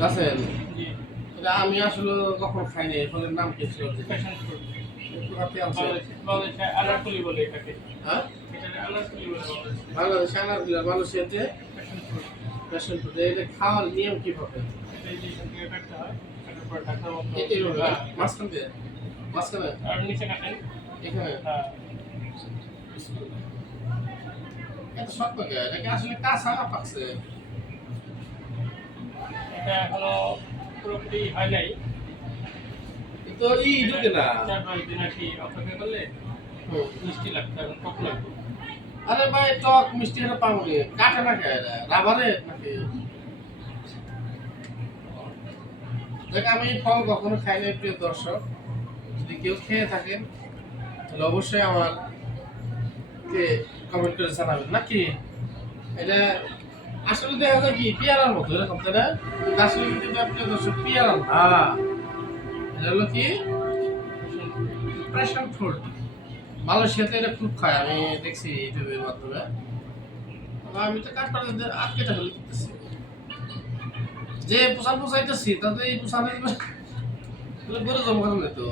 রাসেল জি এটা আমি আসলে কখন খাইনি ফলের নাম কি ছিল প্যাশন ফ্রুট কোথাতে আনছে বাংলাদেশে আনারকলি বলে এটাকে হ্যাঁ এটা আনারকলি বলে বাংলাদেশে বাংলাদেশে আনারগুলা মালয়েশিয়াতে প্যাশন ফ্রুট প্যাশন ফ্রুট এটা খাওয়ার নিয়ম কিভাবে এটা এই যে এখান থেকে কাটতে হয় কাটার পর ঢাকার মতো এইভাবে মাঝখান দিয়ে মাঝখানে আর নিচে কাটেন এখানে হ্যাঁ এত শক্ত কে এটা কি আসলে কাঁচা না পাকছে এটা এখনো পুরোপুরি হয় নাই তো ঢুকে না 4-5 দিন আর কি অপেক্ষা করলে হুম। মিষ্টি লাগবে এখন টক লাগবে আরে ভাই টক মিষ্টি এটা পাবো নি কাটে না খায় রাবারে নাকি দেখ আমি ফল কখনো খাই নাই প্রিয় দর্শক যদি কেউ খেয়ে থাকেন তাহলে অবশ্যই আমার কে কমেন্ট করে জানাবেন নাকি এটা আসলে দেখা যায় কি পেয়ারার মতো এরকম তাই না কিন্তু আসলে কিন্তু এটা প্রিয় দর্শক পেয়ারা না এটা হলো কি প্যাশন ফ্রুট মালয়েশিয়াতে এটা খুব খায় আমি দেখছি ইউটিউবের মাধ্যমে আমি তো কাঠপাড়া আটকে টাকা লিখতেছি যে পোষান পোষাইতেছি তাতে এই পোষানের গরু জমা করেন তো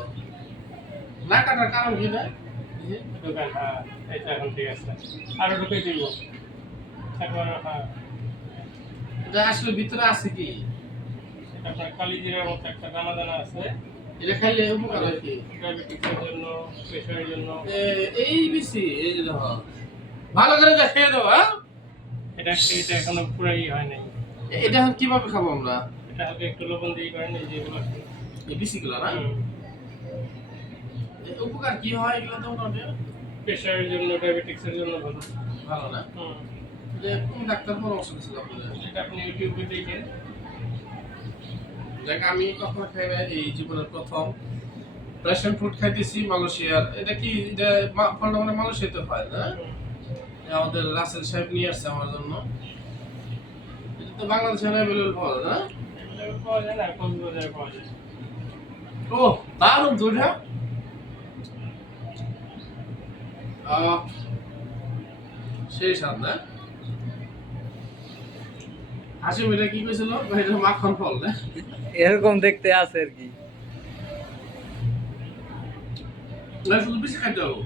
না কাটার কারণ কি না দোকান হ্যাঁ এটা এখন ঠিক আছে আরো ঢুকে দিব তারপর হ্যাঁ এটা আসলে ভিতরে আছে কি এটা আপনার কালিজিরার মতো একটা দানা দানা আছে এটা খাইলে উপকার হয় কি ডায়াবেটিসের জন্য প্রেশারের জন্য এই বেশি এই যে দেখো ভালো করে খেয়ে দেবো হ্যাঁ এটা এখনো পুরাই হয় নাই এটা এখন কিভাবে খাবো আমরা এটা হালকা একটু লবণ দিয়ে করেন এই যেগুলো এই বেশিগুলো না উপকার কি হয় এগুলো তো মোটামুটি প্রেশারের জন্য ডায়াবেটিসের জন্য ভালো ভালো না যে কোন ডাক্তার পরামর্শ দিয়েছিল আপনাদের এটা আপনি ইউটিউবে দেখেন দেখ আমি কখনো খাই না এই জীবনের প্রথম প্যাশন ফ্রুট খাইতেছি মালয়েশিয়ার এটা কি এটা ফলটা মানে মালয়েশিয়াতে হয় না আমাদের রাসেল সাহেব নিয়ে আসছে আমার জন্য এটা তো বাংলাদেশে অ্যাভেলেবল পাওয়া যায় না এগুলো পাওয়া যায় না কক্সবাজারে পাওয়া যায় ও দারুণ তো এটা সেই স্বাদ না হাসিম এটা কি কইছিল এটা মাখন ফল না এরকম দেখতে আছে আর কি না শুধু বেশি খাইতে হবে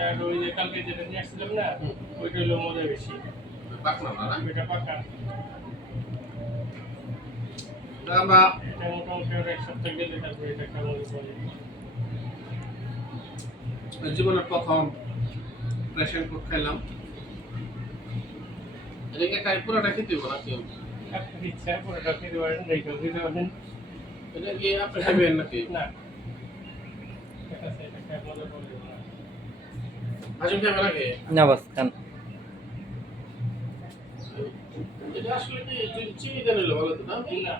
আর ওই যে কালকে যেটা নিয়ে আসছিলাম না ওইটা হলো মজা বেশি পাকনা না এটা পাকা আমরা এটা মোটামুটি আর এক সপ্তাহ গেলে তারপরে এটা কেমন পড়ে জীবনের প্রথম প্যাশন ফ্রুট খাইলাম এটাকে খাই পুরোটা খেতে হবে নাকি আপনার ইচ্ছা পুরোটা খেতে পারেন রেখেও দিতে পারেন এটা কি আপনি খাবেন নাকি না এটা আছে এটা খেয়ে মজা পড়বে না হাজিম খাবে নাকি না বাস খান এটা আসলে কি চিনি দেন হলো ভালো তো না না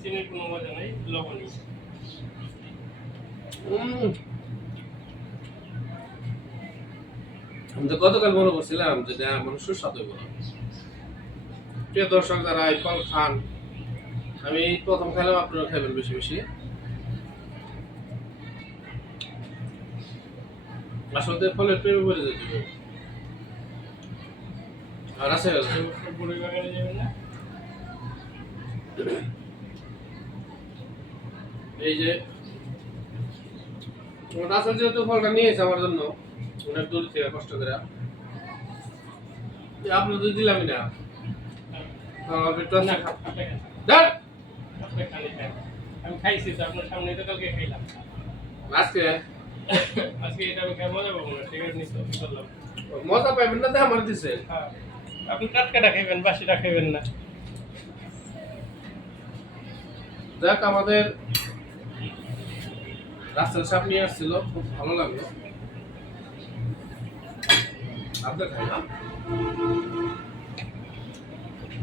চিনির কোনো মজা নেই লবণই আমি তো গতকাল মনে করছিলাম যে এটা মানুষ সুস্বাদু হইব না প্রিয় দর্শক যারা এই ফল খান আমি প্রথম খেলাম আপনারা খাবেন বেশি বেশি আসলে ফলের প্রেমে পড়ে যেতে আর আছে বুড়ি বাগানে যাবেন না এই যে রাসেল যেহেতু ফলটা নিয়েছে আমার জন্য অনেক দূর থেকে কষ্ট করে আপনার তো দিলামই না আমার পেট না, আছে আপনি খান। ধর আপনি খান এটা। আমি খাইছি তো আপনার সামনে তো কালকে খাইলাম আজকে আজকে এটা আমি খেয়ে মজা পাবো না ঠিক আছে নিশ্চয় করলাম মজা পাইবেন না তো আমার দিছে হ্যাঁ আপনি টাটকাটা খাইবেন বাসিটা খাইবেন না দেখ আমাদের রাসেল সাহেব নিয়ে আসছিল খুব ভালো লাগলো আপনার খাই না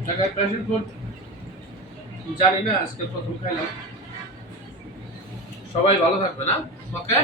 ঢাকায় প্যাশন ফ্রুট জানি না আজকে প্রথম খাইলাম সবাই ভালো থাকবে না ওকে